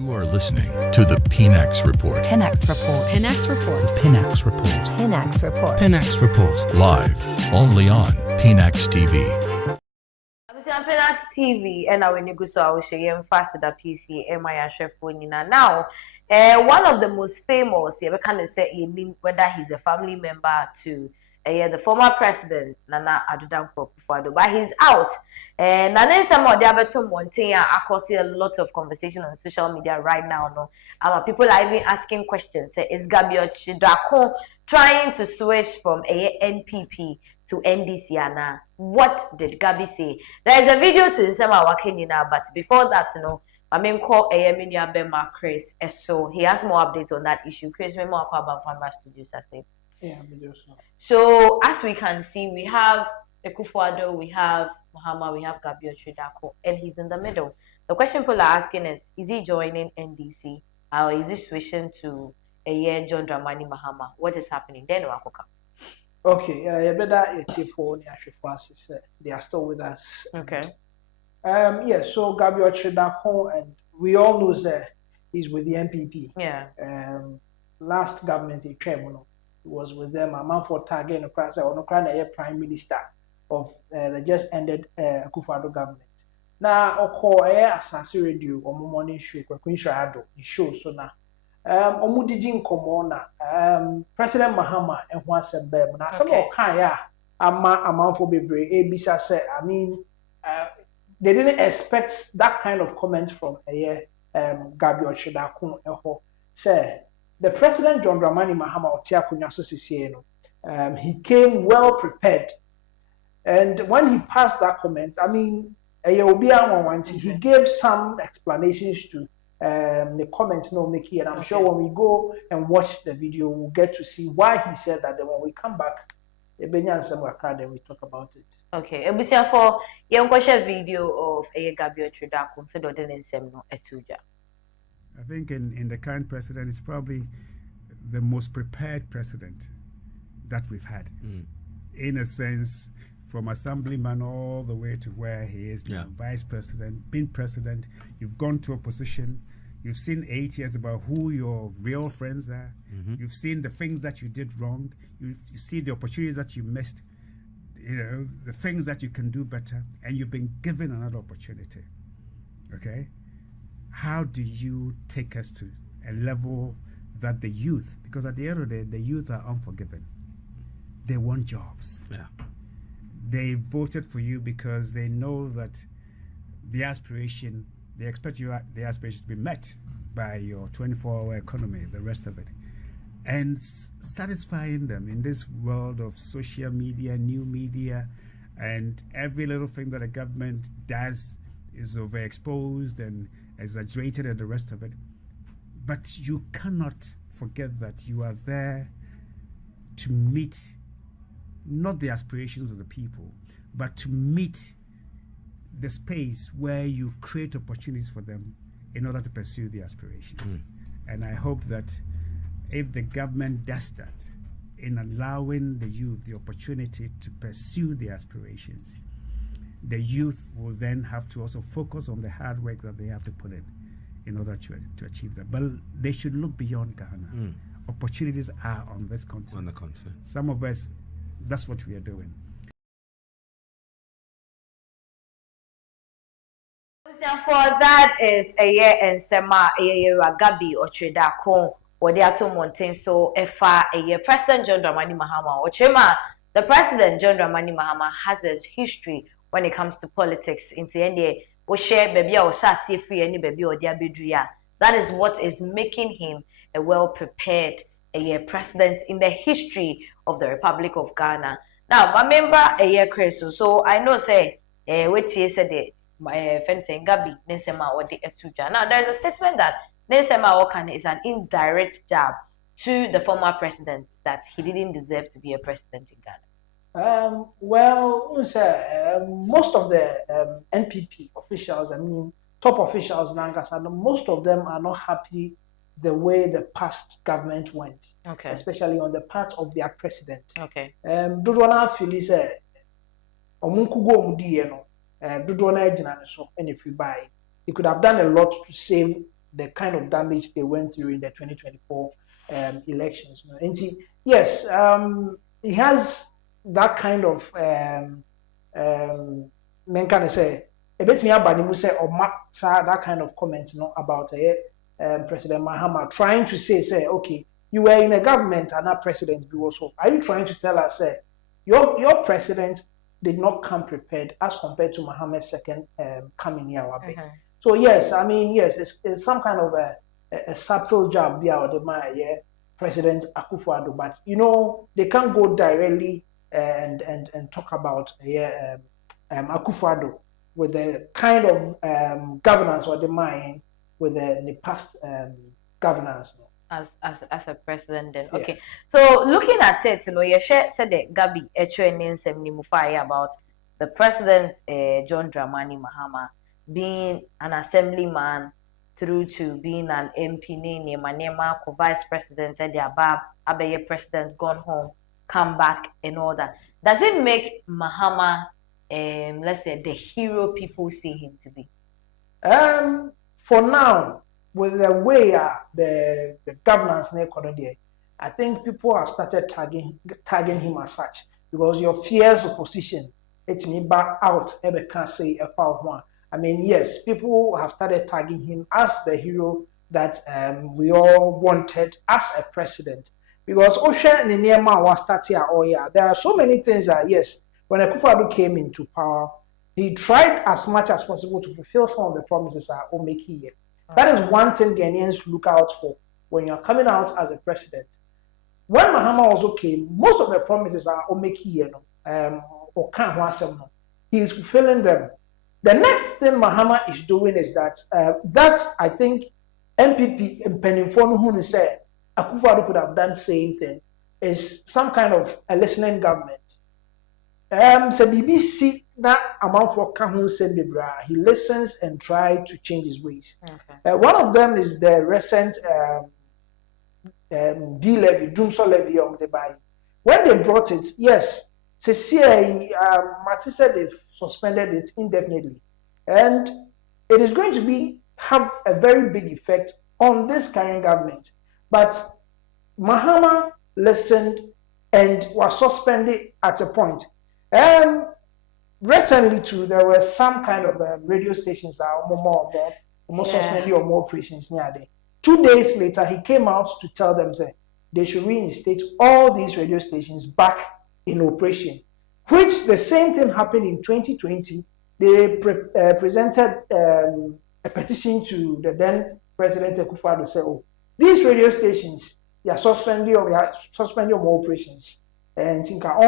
You are listening to the Pinax Report. Pinax Report. Pinax Report. The Pinax Report. Pinax Report. Pinax Report. Live only on Pinax TV. I'm Pinax TV, and I will negotiate. I will show you faster than PC. My chef now. One of the most famous, we can say whether he's a family member to the former president Nana Addo Akufo-Addo, but he's out. And then some of the other two Montaigne, I can see a lot of conversation on social media right now. No, people are even asking questions. Say, is Gabby trying to switch from NPP to NDC? And what did Gabby say? There is a video to Nsema Wakenina, but before that, I mean, call Media Bema Chris, so he has more updates on that issue. Chris, me more about Farmer Studios, I say. Yeah, so as we can see, we have Akufo-Addo, we have Mahama, we have Gabby, and he's in the middle. The question people are asking is he joining NDC or is he switching to John Dramani Mahama? What is happening? Then okay, better they are still with us. Okay. Yeah, so Gabby and we all know that he's with the NPP. Yeah. Last government he came, was with them. A man for target the prime minister of the just ended Akufo-Addo government. Now, Oko Asasi Radio or morning show, Akufo-Addo show so now. Omudijin Komona, President Mahama and Juan Sebem. Now, some of Kaya, a man for Bebre, Abisa said, I mean, they didn't expect that kind of comment from Gabby Ochedakun say. The President John Dramani Mahama he came well prepared, and when he passed that comment, I mean, he gave some explanations to the comments no Mickey, and I'm sure when we go and watch the video, we'll get to see why he said that. Then when we come back, then we talk about it. Okay, for you watch a video of Gabby Ochedakun so don't no etuja. I think in the current president is probably the most prepared president that we've had. In a sense, from assemblyman all the way to where he is now, vice president, been president, you've gone to opposition, you've seen 8 years about who your real friends are, you've seen the things that you did wrong, you see the opportunities that you missed, the things that you can do better, and you've been given another opportunity. Okay? How do you take us to a level that the youth, because at the end of the day, the youth are unforgiving. They want jobs. Yeah. They voted for you because they know that the aspiration, they expect the aspiration to be met by your 24-hour economy, the rest of it. And satisfying them in this world of social media, new media, and every little thing that the government does is overexposed and exaggerated and the rest of it. But you cannot forget that you are there to meet not the aspirations of the people, but to meet the space where you create opportunities for them in order to pursue the aspirations. And I hope that if the government does that in allowing the youth the opportunity to pursue the aspirations, the youth will then have to also focus on the hard work that they have to put in order to achieve that. But they should look beyond Ghana. Opportunities are on this continent. On the continent. Some of us, that's what we are doing. For that is a year and Sema Gabby Ochedakun or the Atom Mountain. So if a year President John Dramani Mahama or Chema, the President John Dramani Mahama has a history when it comes to politics. In the end, we share baby or see free any baby or their bedria. That is what is making him a well-prepared president in the history of the Republic of Ghana. Now, I remember a year Chris, so I know say wait here said my friend saying Gabby Nensema or the Etuja. Now there is a statement that Nensema Okane is an indirect jab to the former president that he didn't deserve to be a president in Ghana. Well, most of the NPP officials, I mean, top officials in Angasana, most of them are not happy the way the past government went. Okay. Especially on the part of their president. Okay. Dudwana feel say, Omunkugo Mudi, Dudwana Ejina so, and if you buy, he could have done a lot to save the kind of damage they went through in the 2024 elections. You know? And yes, he has that kind of men can say a bit me about him say or that kind of comment, you know, about President Mahama trying to say okay, you were in a government and not president also. Are you trying to tell us your president did not come prepared as compared to Mahama's second coming here? So yes, I mean yes, it's some kind of a subtle job there the my President Akufo-Addo, but you know they can't go directly and talk about Akufo-Addo with the kind of governance or the mind with the past governance. As a president then. Okay. So looking at it, you know, you said that Gabby about the president John Dramani Mahama being an assemblyman through to being an MP, Manema, vice president, said the Abaye president gone home, come back and all that. Does it make Mahama let's say the hero people see him to be? For now, with the way the governance in economy, I think people have started tagging him as such because your fears opposition, it's me back out, ever can't say a foul one. I mean, yes, people have started tagging him as the hero that we all wanted as a president. Because Osha Niniema was starting there are so many things that yes, when Akufo-Addo came into power, he tried as much as possible to fulfill some of the promises that are making here. That is one thing Ghanaians look out for when you're coming out as a president. When Mahama also came, most of the promises are making here, or can't he is fulfilling them. The next thing Mahama is doing is that I think NPP and Penifonu who said Akufo-Addo could have done the same thing is some kind of a listening government. So BBC that amount for Kahun Sembibra, he listens and tries to change his ways. One of them is the recent DUMPS levy on the buy. When they brought it, yes, Martin said they've suspended it indefinitely, and it is going to have a very big effect on this current government. But Mahama listened and was suspended at a point. Recently too, there were some kind of radio stations that are more suspended or more operations near there. 2 days later, he came out to tell them that they should reinstate all these radio stations back in operation, which the same thing happened in 2020. They presented a petition to the then President Akufo-Addo to say, oh, these radio stations, they are suspending more operations. And think back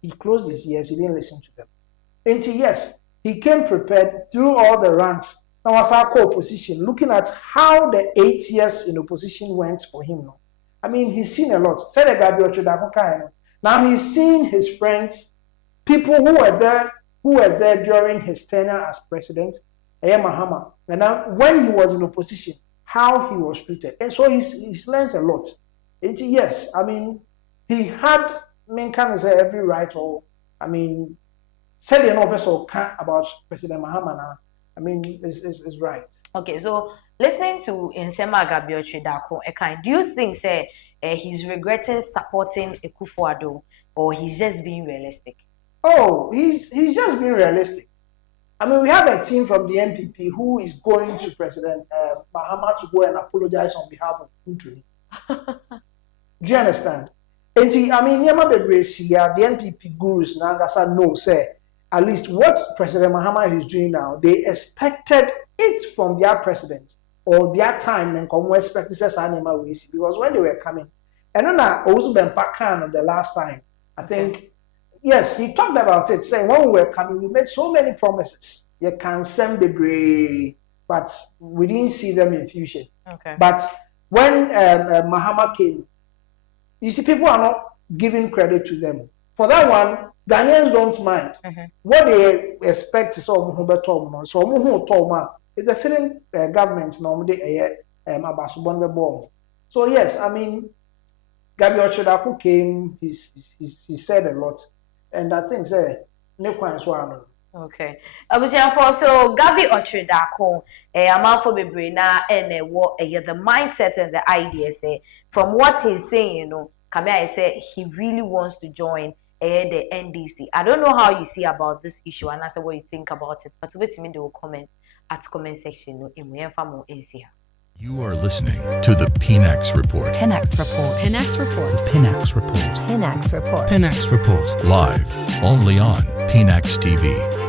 he closed his ears, he didn't listen to them. And yes, he came prepared through all the ranks. Now as our co-opposition, looking at how the 8 years in opposition went for him. I mean, he's seen a lot. Now he's seen his friends, people who were there during his tenure as president, Mahama. And now when he was in opposition, how he was treated. And so he's learned a lot. And yes, I mean, he had, can say every right, or I mean, said you know about President Mahama now. I mean, is right. Okay, so listening to Nsema Gabby, do you think he's regretting supporting Akufo-Addo, or he's just being realistic? Oh, he's just being realistic. I mean, we have a team from the NPP who is going to President Mahama to go and apologize on behalf of Untuni. Do you understand? And I mean, the NPP gurus now know, say, at least what President Mahama is doing now, they expected it from their president or their time and come expect this because when they were coming, and then I also been back on the last time, I think, yes, he talked about it, saying when we were coming, we made so many promises. You can send the brave, but we didn't see them in fusion. Okay. But when Mahama came, you see, people are not giving credit to them. For that one, Ghanaians don't mind. What they expect is so it's a certain government normally so yes, I mean, Gabby Ochodaku came, he said a lot, and I think Okay. For so Gabby Ochredako, amount for Bebrina and what the mindset and the ideas from what he's saying, Kamea say he really wants to join the NDC. I don't know how you see about this issue and I say what you think about it, but wait to me they will comment at comment section in You are listening to the Pinax Report. Pinax Report. Pinax Report. Pinax Report. Pinax Report. Pinax Report. Live only on Pinax TV.